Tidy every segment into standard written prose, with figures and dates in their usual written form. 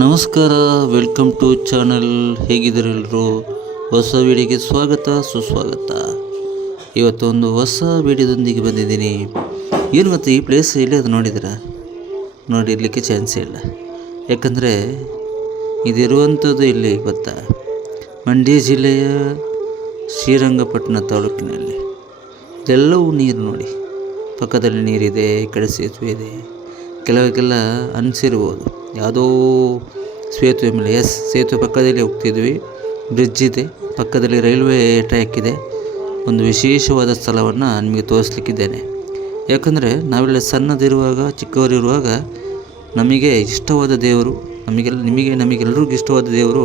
ನಮಸ್ಕಾರ, welcome to channel. ಹೇಗಿದ್ದೀರಿ ಎಲ್ಲರೂ? ಹೊಸ ವಿಡಿಯೋಗೆ ಸ್ವಾಗತ ಸುಸ್ವಾಗತ. ಇವತ್ತೊಂದು ಹೊಸ ವಿಡಿಯೋದೊಂದಿಗೆ ಬಂದಿದ್ದೀನಿ. ಏನು ಗೊತ್ತಾ, ಈ ಪ್ಲೇಸ್ ಎಲ್ಲಿ ಅದು ನೋಡಿರಲಿಕ್ಕೆ ಚಾನ್ಸೇ ಇಲ್ಲ. ಯಾಕಂದರೆ ಇದಿರುವಂಥದ್ದು ಇಲ್ಲಿ ಗೊತ್ತಾ, ಮಂಡ್ಯ ಜಿಲ್ಲೆಯ ಶ್ರೀರಂಗಪಟ್ಟಣ ತಾಲೂಕಿನಲ್ಲಿ. ಇದೆಲ್ಲವೂ ನೀರು ನೋಡಿ, ಪಕ್ಕದಲ್ಲಿ ನೀರಿದೆ, ಈ ಕಡೆ ಸೇತುವೆ ಇದೆ. ಕೆಲವಕ್ಕೆಲ್ಲ ಅನಿಸಿರ್ಬೋದು ಯಾವುದೋ ಸೇತುವೆ ಮೇಲೆ. ಸೇತುವೆ ಪಕ್ಕದಲ್ಲಿ ಹೋಗ್ತಿದ್ವಿ, ಬ್ರಿಡ್ಜ್ ಇದೆ, ಪಕ್ಕದಲ್ಲಿ ರೈಲ್ವೆ ಟ್ರ್ಯಾಕ್ ಇದೆ. ಒಂದು ವಿಶೇಷವಾದ ಸ್ಥಳವನ್ನು ನಿಮಗೆ ತೋರಿಸ್ಲಿಕ್ಕಿದ್ದೇನೆ. ಯಾಕಂದರೆ ಸಣ್ಣದಿರುವಾಗ, ಚಿಕ್ಕವರಿರುವಾಗ ನಮಗೆ ಇಷ್ಟವಾದ ದೇವರು, ನಮಗೆಲ್ಲರಿಗೂ ಇಷ್ಟವಾದ ದೇವರು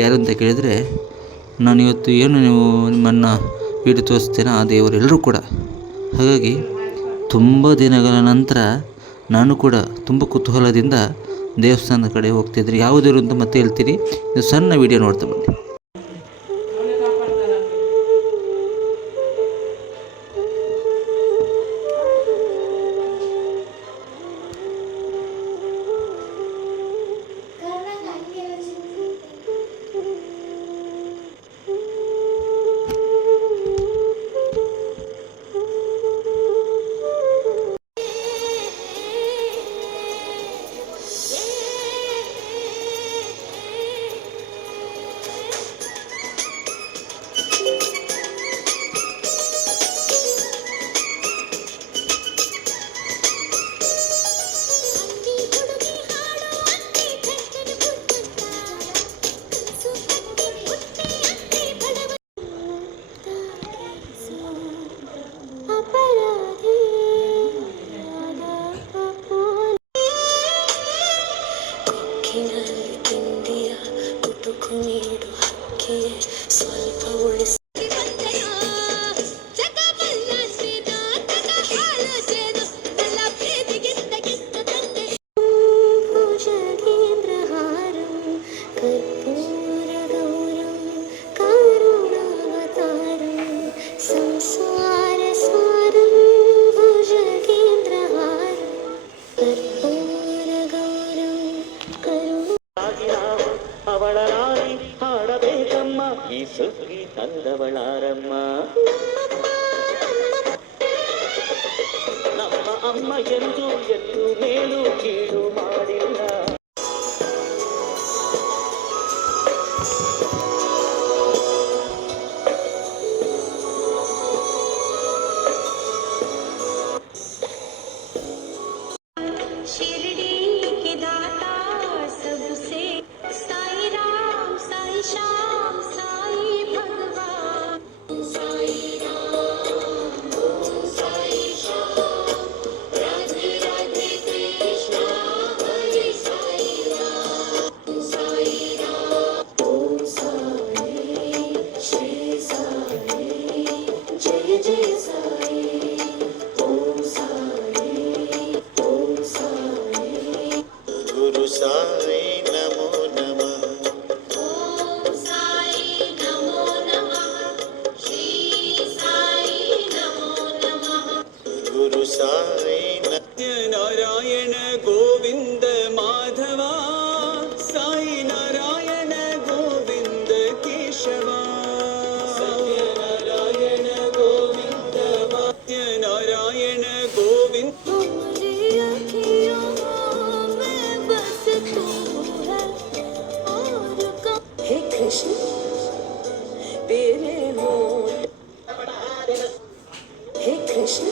ಯಾರು ಅಂತ ಕೇಳಿದರೆ, ನಾನಿವತ್ತು ನೀವು ನಿಮ್ಮನ್ನು ವಿಡಿಯೋ ತೋರಿಸ್ತೇನೆ, ಆ ದೇವರು ಎಲ್ಲರೂ ಕೂಡ. ಹಾಗಾಗಿ ತುಂಬ ದಿನಗಳ ನಂತರ ನಾನು ಕೂಡ ತುಂಬ ಕುತೂಹಲದಿಂದ ದೇವಸ್ಥಾನದ ಕಡೆ ಹೋಗ್ತಿದ್ರಿ. ಯಾವುದಿರು ಅಂತ ಮತ್ತೆ ಹೇಳ್ತೀನಿ. ಇದು ಸಣ್ಣ ವಿಡಿಯೋ ನೋಡ್ತಾ ಬನ್ನಿ. ಸ್ವಲ್ಪ ಉಳಿಸಿ ಈ ಸುಗ್ಗಿ ತಂದವಳಾರಮ್ಮ, ನಮ್ಮ ಅಮ್ಮ ಎಂದು ಮೇಲು ಕೀಳು ಮಾಡಿಲ್ಲ. साई नमो नमः, ओम साई नमो नमः, श्री साई नमो नमः, गुरु साई नारायण गोविंद माधव, साई नारायण गोविंद केशव, सत्यनारायण गोविंद नारायण गोविंद. हे कृष्ण तेरे होठ, हे कृष्ण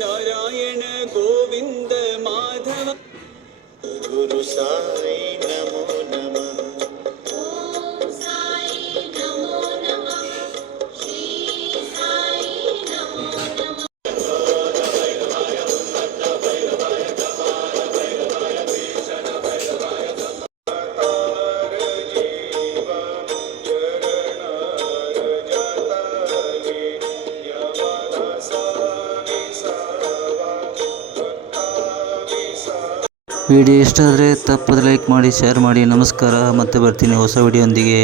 नारायण गोविंद माधव, गुरु साई नमो नमः, ओम साई नमो नमः, श्री साई नमो नमः. ವಿಡಿಯೋ ಇಷ್ಟ ಆದರೆ ತಪ್ಪದೆ ಲೈಕ್ ಮಾಡಿ, ಶೇರ್ ಮಾಡಿ. ನಮಸ್ಕಾರ, ಮತ್ತೆ ಬರ್ತೀನಿ ಹೊಸ ವಿಡಿಯೋಂದಿಗೆ.